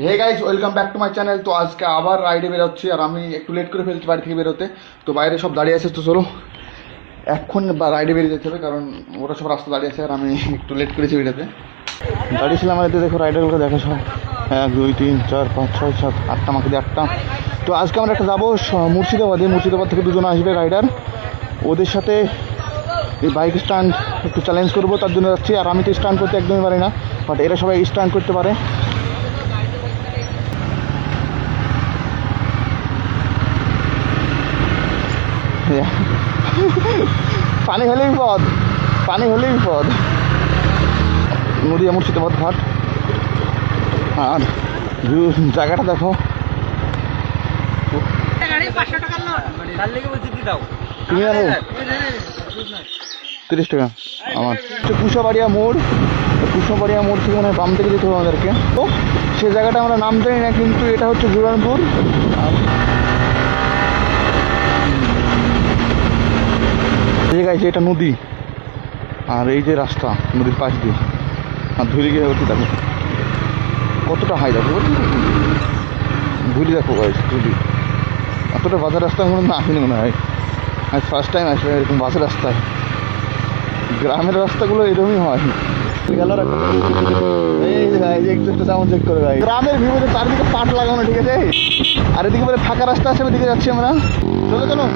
Hey guys welcome back to my channel তো আজকে আবার রাইডে বেরোচ্ছি, আর আমি একটু লেট করে ফেলছি বাড়ি থেকে বেরোতে। তো বাইরে সব দাঁড়িয়ে আছে, তো চলো। এখন রাইডে বেরিয়ে যেতে হবে, কারণ ওরা সব রাস্তা দাঁড়িয়ে আছে, আর আমি একটু লেট করেছি বেরোতে। দাঁড়িয়েছিলাম আমাদের দেখো রাইডারগুলো দেখো সব। এক, দুই, তিন, চার, পাঁচ, ছয়, সাত, আটটা মাকে দিয়ে আটটা। তো আজকে আমরা একটা যাব মুর্শিদাবাদে। মুর্শিদাবাদ থেকে দুজন আসবে রাইডার ওদের সাথে এই বাইক স্ট্যান্ড একটু চ্যালেঞ্জ করব, তার জন্য যাচ্ছি। আর আমি তো স্ট্যান্ড করতে একদমই পারি না বাট এরা সবাই স্ট্যান্ড করতে পারে। পানি হলেই বিপদ পানি হলেই বিপদ। নদী মুর্শিদাবাদ ঘাট। আর জায়গাটা দেখো। তুমি তিরিশ টাকা আমার। হচ্ছে কুশাবাড়িয়া মোড়। কুশাবাড়িয়া মোড় থেকে মনে হয় বাম থেকে যেতে হবে আমাদেরকে। তো সে জায়গাটা আমরা নাম জানি না কিন্তু এটা হচ্ছে জুরানপুর আর যে এটা নদী, আর এই যে রাস্তা নদীর পাশ দিয়ে, আর ধুলি গিয়ে হচ্ছে দেখো, কতটা হাই দেখো ধুলি দেখো গাইস ধুলি। এতটা বাজার রাস্তা কোনো না আসেনি মনে হয়। আজ ফার্স্ট টাইম আসবে এরকম বাসের রাস্তায় গ্রামের রাস্তাগুলো এরকমই হয়। গ্রামের ভিউতে চারদিকে পাট লাগানো, ঠিক আছে? আর এদিকে বলে ফাঁকা রাস্তা আছে ওদিকে যাচ্ছি আমরা। চলো চলো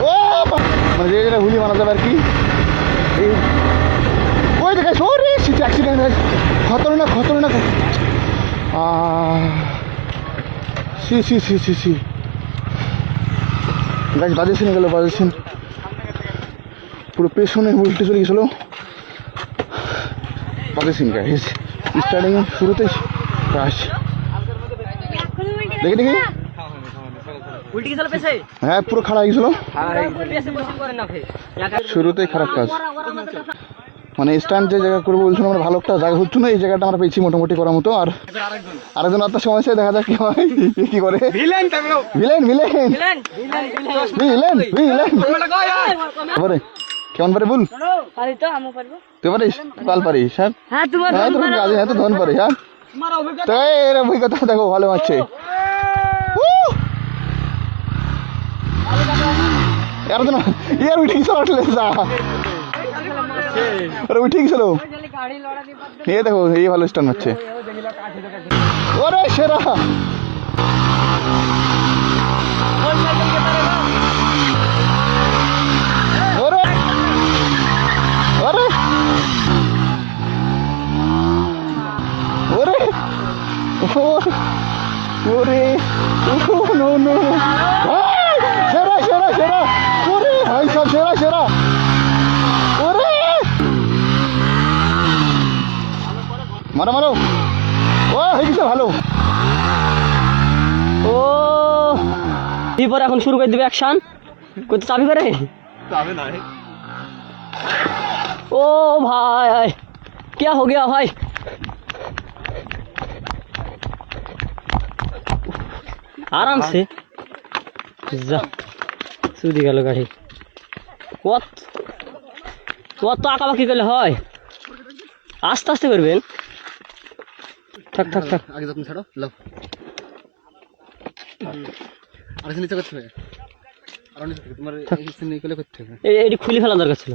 ও বা- মানে যে যেটা হুলি মারা যাবে আর কি এই ওই দেখে সরে সিটি অ্যাক্সিডেন্ট হয়েছে খতরনাক খতরনাক। সি সি সি সি সি। গাছ বাজেছেন গেল বাজেছেন পুরো পেছনে উল্টে চলে গেছিল। বাজেছেন গাইস স্টার্টিং শুরুতেই ক্রাশ দেখি দেখি। উল্টি পেছে হ্যাঁ পুরো খাড়া হয়ে গেছিল। শুরুতেই খারাপ কাজ। মানে স্ট্যান্ড যে জায়গা করব বলছিল আমরা মানে ভালো একটা জায়গা হচ্ছে না এই জায়গাটা আমরা পেয়েছি মোটামুটি করার মতো। আর আরেকজন। আপনার সমস্যা দেখা যাক কি হয় কি করে। Villain villain villain. Villain villain কেমন পারে পারি তুই পারিস? কাল পারিস হ্যাঁ? হ্যাঁ হ্যাঁ তো ধন পারিস হ্যাঁ? তো হ্যাঁ? এর অভিজ্ঞতা দেখো ভালো আছে। ಯಾರದನ್ನ ಯಾರು ಉಟಿಂಗ್ ಸಲ আরে উঠে গেছিল এ দেখো এই ভালো স্টান হচ্ছে ওরে সেরা ওরে ওরে ওরে ওরে ওরে নো নো মারো মারো ও হয়ে গেছে ভালো ও এরপর এখন শুরু করে দিবে অ্যাকশন করতে চাবি করে ओ भाई क्या हो गया भाई आराम से যা চুরি গেল গাড়ি কত কত আঁকাবাকি করলে হয় আস্তে আস্তে করবেন থাক থাক থাক। আগে যত্ন ছাড়ো লাও। আর নিচে করতে হবে। আর নিচে তোমার এই নিচে করতে হবে। এই খুলে ফেলা দরকার ছিল।